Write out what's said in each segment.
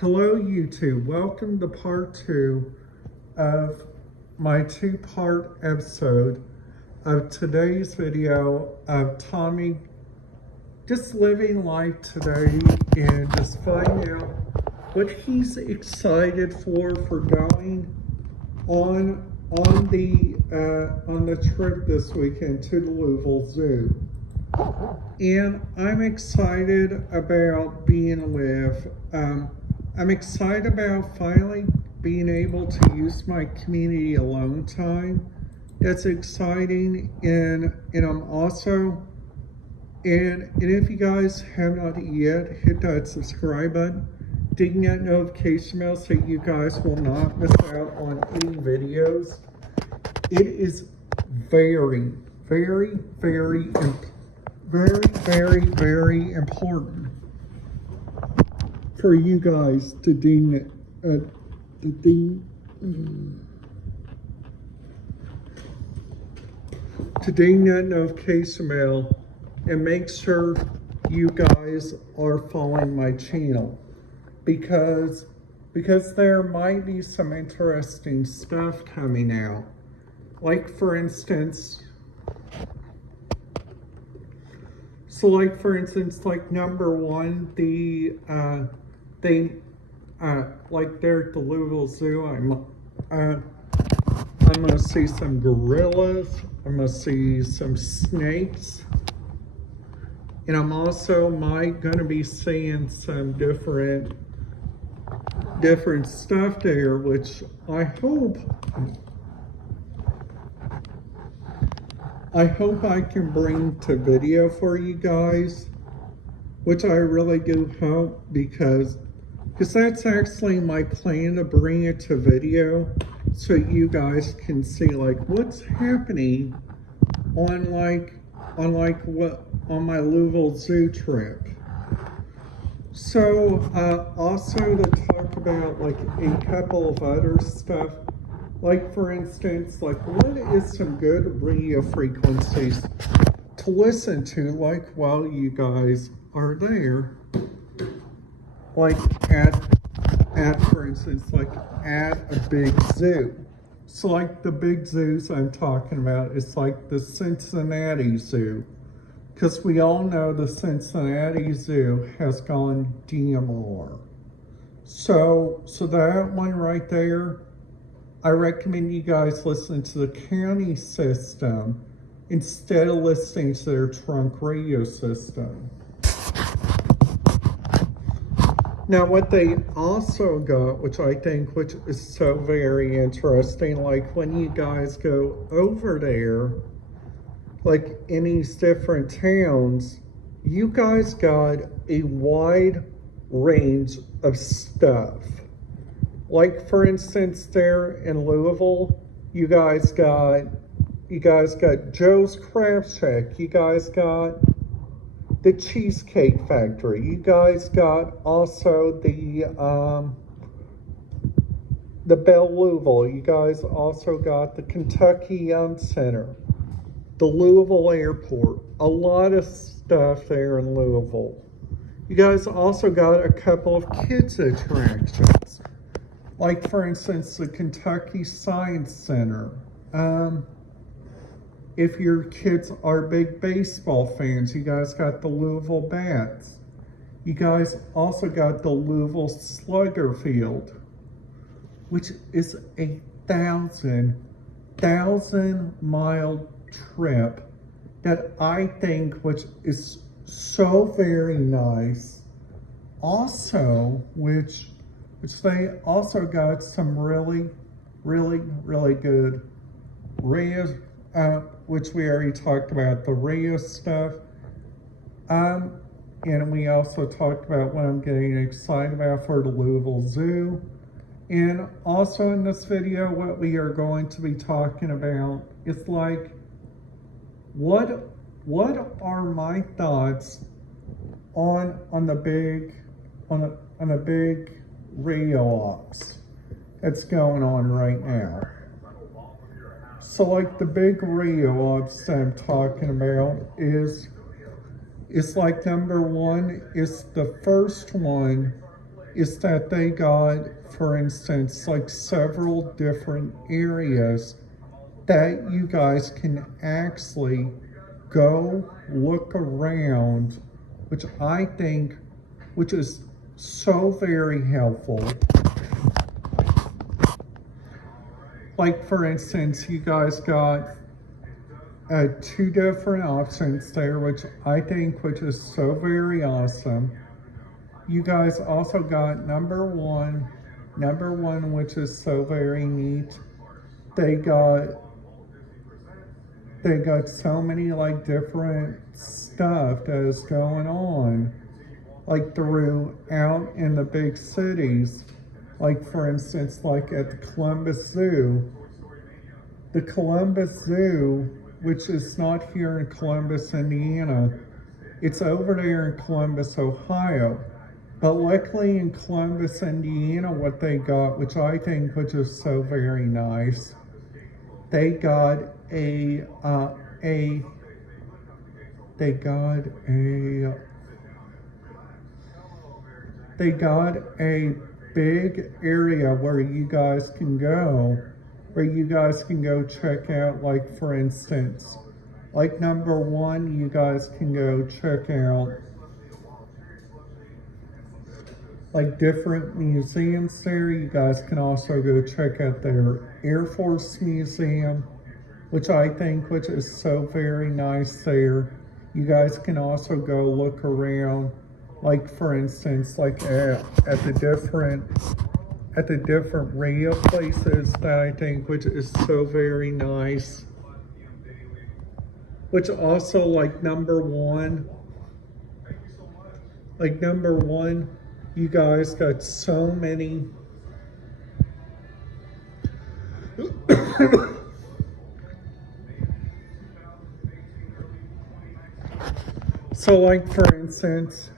Hello YouTube, welcome to part 2 of my 2-part episode of today's video of Tommy just living life today and just finding out what he's excited for going on the trip this weekend to the Louisville Zoo. And I'm excited about being with I'm excited about finally being able to use my community alone time. That's exciting, and I'm also, and if you guys have not yet, hit that subscribe button, ding that notification bell so you guys will not miss out on any videos. It is very, very, very important for you guys to ding that notification bell and make sure you guys are following my channel because there might be some interesting stuff coming out. Like for instance, like number one, like there at the Louisville Zoo, I'm gonna see some gorillas, I'm gonna see some snakes, and I'm also gonna be seeing some different stuff there, which I hope I can bring to video for you guys, which I really do hope, because that's actually my plan, to bring it to video so you guys can see like what's happening on my Louisville Zoo trip. So also to talk about like a couple of other stuff, like for instance, like what is some good radio frequencies to listen to like while you guys are there, like at for instance, like at a big zoo. So like the big zoos I'm talking about is like the Cincinnati Zoo, because we all know the Cincinnati Zoo has gone DMR. So that one right there, I recommend you guys listen to the county system instead of listening to their trunk radio system. Now, what they also got, which is so very interesting, like when you guys go over there, like in these different towns, you guys got a wide range of stuff. Like for instance, there in Louisville, you guys got Joe's Crab Shack, you guys got the Cheesecake Factory, you guys got also the Belle Louisville, you guys also got the Kentucky Young Center, the Louisville Airport, a lot of stuff there in Louisville. You guys also got a couple of kids attractions, like for instance the Kentucky Science Center. If your kids are big baseball fans, you guys got the Louisville Bats. You guys also got the Louisville Slugger Field, which is a 1,000-mile trip that I think, which is so very nice. Also, which they also got some really good radio, which we already talked about, the radio stuff. And we also talked about what I'm getting excited about for the Louisville Zoo. And also in this video, what we are going to be talking about is like, what are my thoughts on the big radio ops that's going on right now. So like the big radio ops that I'm talking about is like number one is the first one is that they got, for instance, like several different areas that you guys can actually go look around, which I think, which is so very helpful. Like for instance, you guys got two different options there, which I think, which is so very awesome. You guys also got number one, which is so very neat. They got so many like different stuff that is going on, like throughout in the big cities. Like for instance, like at the Columbus Zoo. The Columbus Zoo, which is not here in Columbus, Indiana, it's over there in Columbus, Ohio. But luckily in Columbus, Indiana, what they got, which I think which is so very nice, they got a big area where you guys can go check out, like for instance, like number one, you guys can go check out like different museums there. You guys can also go check out their Air Force Museum, which I think which is so very nice there. You guys can also go look around, like for instance, like at the different radio places that I think which is so very nice. Which also like number one, you guys got so many so like for instance,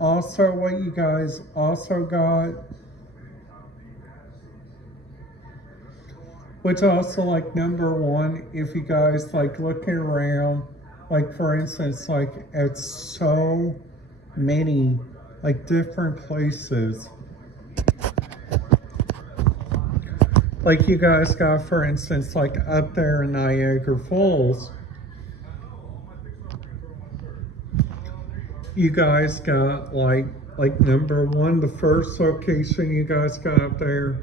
also what you guys also got, which also like number one, if you guys like looking around, like for instance, like at so many like different places, like you guys got, for instance, like up there in Niagara Falls, you guys got like number one, the first location you guys got up there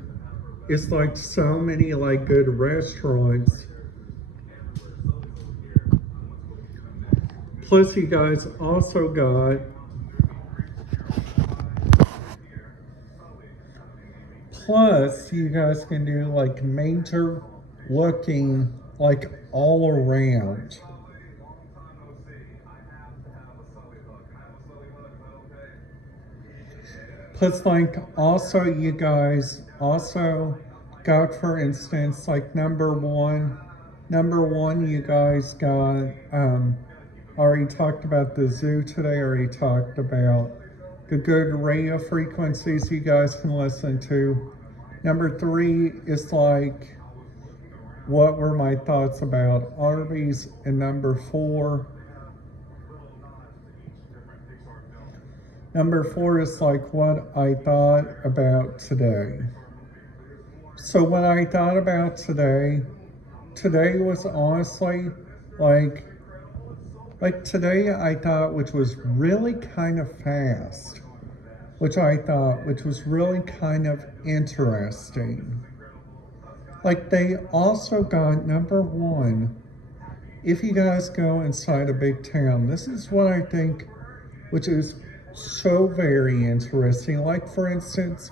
is like so many like good restaurants. Plus you guys also got you guys can do like major looking like all around. Plus like also you guys also got, for instance, like number one you guys got, already talked about the zoo today, already talked about the good radio frequencies you guys can listen to. Number three is like, what were my thoughts about Arby's? And number four is like what I thought about today. So what I thought about today was honestly like today I thought, which was really kind of fast, which was really kind of interesting. Like they also got number one, if you guys go inside a big town, this is what I think, which is so very interesting. Like for instance,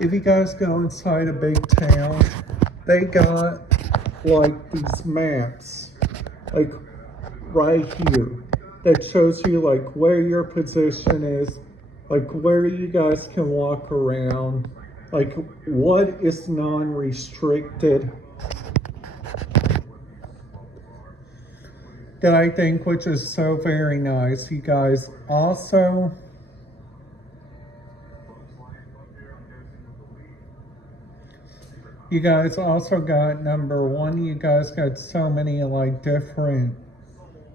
if you guys go inside a big town, they got like these maps, like right here, that shows you like where your position is, like where you guys can walk around, like what is non-restricted. That I think which is so very nice. You guys also got number one, you guys got so many like different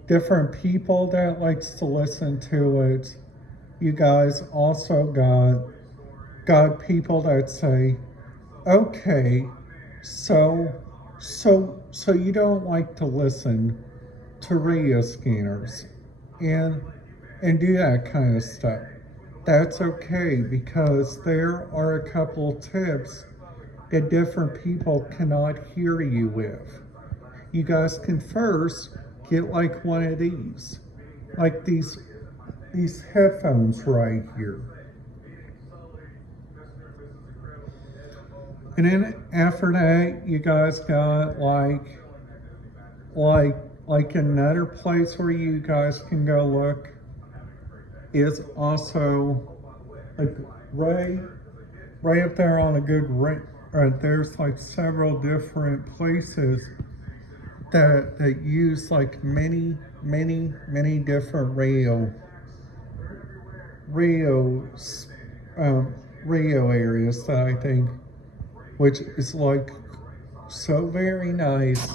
different people that likes to listen to it. You guys also got people that say, okay, so you don't like to listen to radio scanners and do that kind of stuff. That's okay, because there are a couple tips that different people cannot hear you with. You guys can first get like one of these, like these headphones right here. And then after that, you guys got like another place where you guys can go look is also like right up there on a good rent. There's like several different places that use like many different radio areas that I think, which is like so very nice.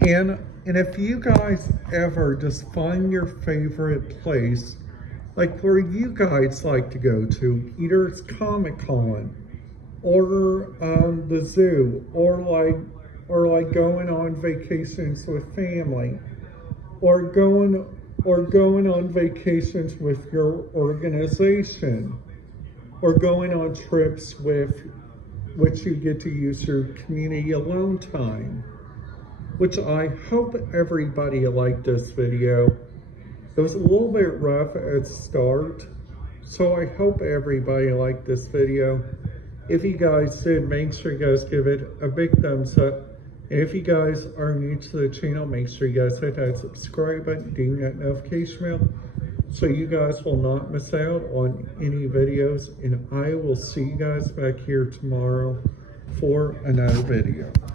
And if you guys ever just find your favorite place, like where you guys like to go to, either it's Comic-Con or the zoo, or like going on vacations with family, or going on vacations with your organization, or going on trips with which you get to use your community alone time, which I hope everybody liked this video. It was a little bit rough at start, so I hope everybody liked this video. If you guys did, make sure you guys give it a big thumbs up. And if you guys are new to the channel, make sure you guys hit that subscribe button, ding that notification bell, so you guys will not miss out on any videos. And I will see you guys back here tomorrow for another video.